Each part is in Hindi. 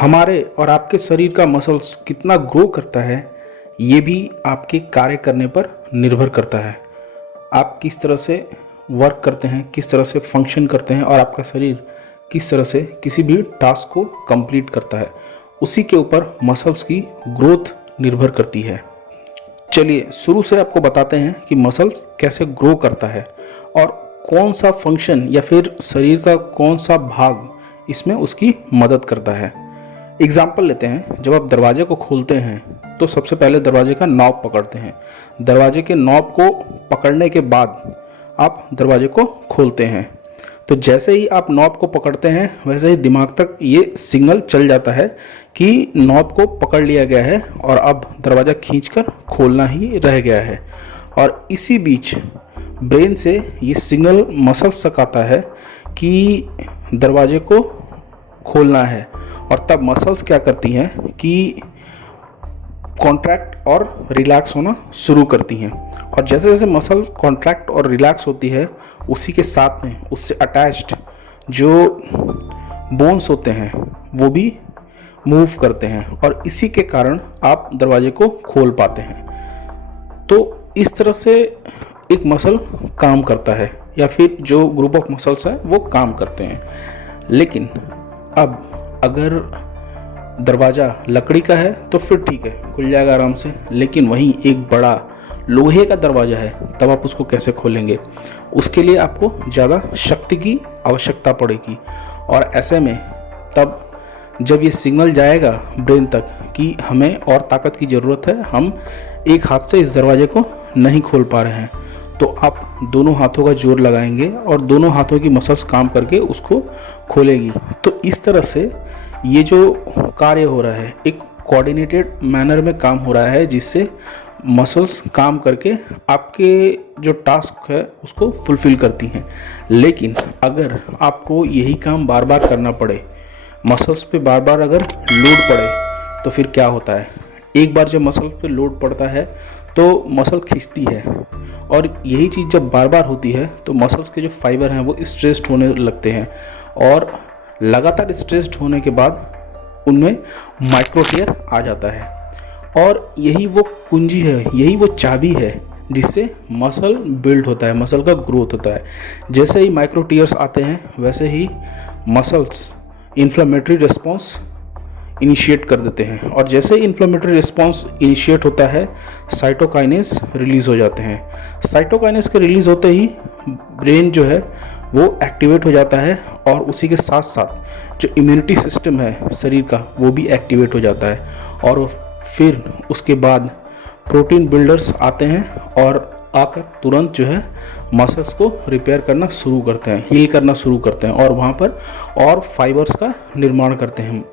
हमारे और आपके शरीर का मसल्स कितना ग्रो करता है ये भी आपके कार्य करने पर निर्भर करता है। आप किस तरह से वर्क करते हैं, किस तरह से फंक्शन करते हैं और आपका शरीर किस तरह से किसी भी टास्क को कंप्लीट करता है, उसी के ऊपर मसल्स की ग्रोथ निर्भर करती है। चलिए शुरू से आपको बताते हैं कि मसल्स कैसे ग्रो करता है और कौन सा फंक्शन या फिर शरीर का कौन सा भाग इसमें उसकी मदद करता है। एग्जाम्पल लेते हैं, जब आप दरवाजे को खोलते हैं तो सबसे पहले दरवाजे का नॉब पकड़ते हैं। दरवाजे के नॉब को पकड़ने के बाद आप दरवाजे को खोलते हैं। तो जैसे ही आप नॉब को पकड़ते हैं वैसे ही दिमाग तक ये सिग्नल चल जाता है कि नॉब को पकड़ लिया गया है और अब दरवाज़ा खींचकर खोलना ही रह गया है। और इसी बीच ब्रेन से ये सिग्नल मसल्स तक आता है कि दरवाजे को खोलना है, और तब मसल्स क्या करती हैं कि कॉन्ट्रैक्ट और रिलैक्स होना शुरू करती हैं। और जैसे जैसे मसल कॉन्ट्रैक्ट और रिलैक्स होती है उसी के साथ में उससे अटैच्ड जो बोन्स होते हैं वो भी मूव करते हैं और इसी के कारण आप दरवाजे को खोल पाते हैं। तो इस तरह से एक मसल काम करता है या फिर जो ग्रुप ऑफ मसल्स हैं वो काम करते हैं। लेकिन अब अगर दरवाज़ा लकड़ी का है तो फिर ठीक है, खुल जाएगा आराम से। लेकिन वहीं एक बड़ा लोहे का दरवाज़ा है तब आप उसको कैसे खोलेंगे? उसके लिए आपको ज़्यादा शक्ति की आवश्यकता पड़ेगी। और ऐसे में तब जब ये सिग्नल जाएगा ब्रेन तक कि हमें और ताकत की ज़रूरत है, हम एक हाथ से इस दरवाजे को नहीं खोल पा रहे हैं, तो आप दोनों हाथों का जोर लगाएंगे और दोनों हाथों की मसल्स काम करके उसको खोलेगी। तो इस तरह से ये जो कार्य हो रहा है एक कोऑर्डिनेटेड मैनर में काम हो रहा है, जिससे मसल्स काम करके आपके जो टास्क है उसको फुलफिल करती हैं। लेकिन अगर आपको यही काम बार बार करना पड़े, मसल्स पे बार बार अगर लोड पड़े, तो फिर क्या होता है? एक बार जब मसल पे लोड पड़ता है तो मसल खिंचती है, और यही चीज़ जब बार बार होती है तो मसल्स के जो फाइबर हैं वो स्ट्रेस्ड होने लगते हैं, और लगातार स्ट्रेस्ड होने के बाद उनमें माइक्रो टियर आ जाता है। और यही वो कुंजी है, यही वो चाबी है जिससे मसल बिल्ड होता है, मसल का ग्रोथ होता है। जैसे ही माइक्रो टियर्स आते हैं वैसे ही मसल्स इन्फ्लेमेटरी रिस्पॉन्स इनिशिएट कर देते हैं, और जैसे ही इन्फ्लेमेटरी रिस्पॉन्स इनिशिएट होता है साइटोकाइनेस रिलीज़ हो जाते हैं। साइटोकाइनेस के रिलीज़ होते ही ब्रेन जो है वो एक्टिवेट हो जाता है, और उसी के साथ साथ जो इम्यूनिटी सिस्टम है शरीर का वो भी एक्टिवेट हो जाता है। और फिर उसके बाद प्रोटीन बिल्डर्स आते हैं और आकर तुरंत जो है मसल्स को रिपेयर करना शुरू करते हैं, हील करना शुरू करते हैं, और वहाँ पर और फाइबर्स का निर्माण करते हैं।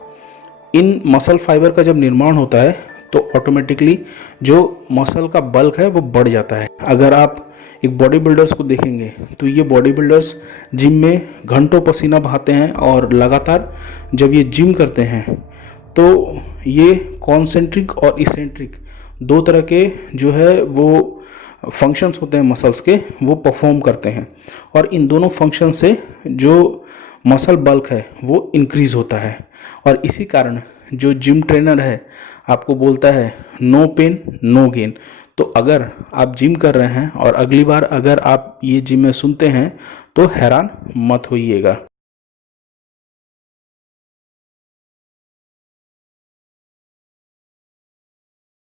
इन मसल फाइबर का जब निर्माण होता है तो ऑटोमेटिकली जो मसल का बल्क है वो बढ़ जाता है। अगर आप एक बॉडी बिल्डर्स को देखेंगे तो ये बॉडी बिल्डर्स जिम में घंटों पसीना बहाते हैं, और लगातार जब ये जिम करते हैं तो ये कॉन्सेंट्रिक और इसेंट्रिक दो तरह के जो है वो फंक्शंस होते हैं मसल्स के, वो परफॉर्म करते हैं। और इन दोनों फंक्शन से जो मसल बल्क है वो इंक्रीज़ होता है। और इसी कारण जो जिम ट्रेनर है आपको बोलता है नो पेन नो गेन। तो अगर आप जिम कर रहे हैं और अगली बार अगर आप ये जिम में सुनते हैं तो हैरान मत होइएगा।